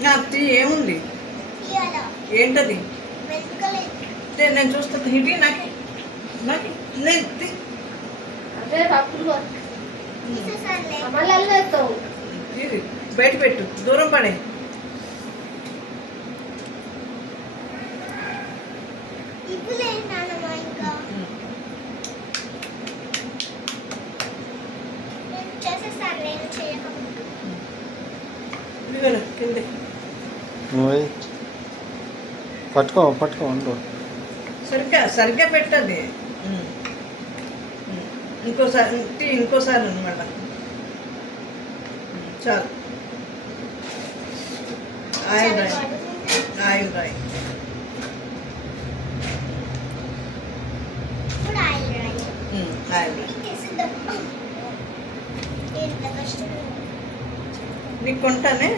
అది ఏముంది ఏంటది నేను చూస్తాను హిటి నాకు నాకు నేను అదే అప్పుడు మళ్ళీ బయట పెట్టు దూరం పడే కింద పట్టుకో పట్టుకో ఉండు. సరిగ్గా పెట్టది. ఇంకోసారి అనమాట. చాలు ఆయిల్ రాయి నీకు కొంటానే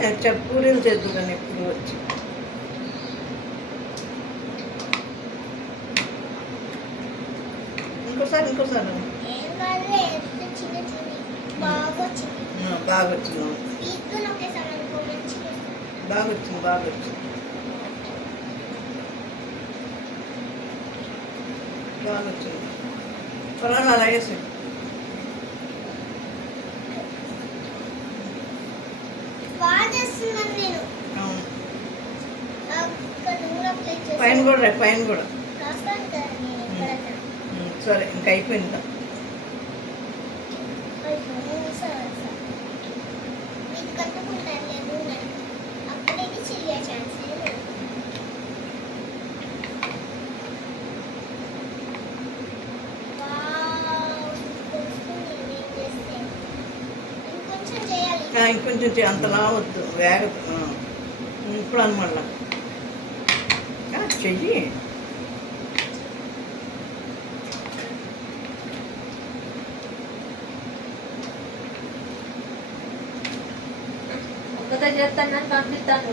పూరీలు చేద్దుగానే ఎప్పుడు వచ్చి ఇంకోసారి బాగా వచ్చింది పొలాలు అలా వేసి పైన కూడా సరే ఇంకా అయిపోయిందా ఇంకొంచెం అంతలా వద్దు వేగదు ఇప్పుడు అనమాట చెయ్యి చేస్తాను పంపిస్తాను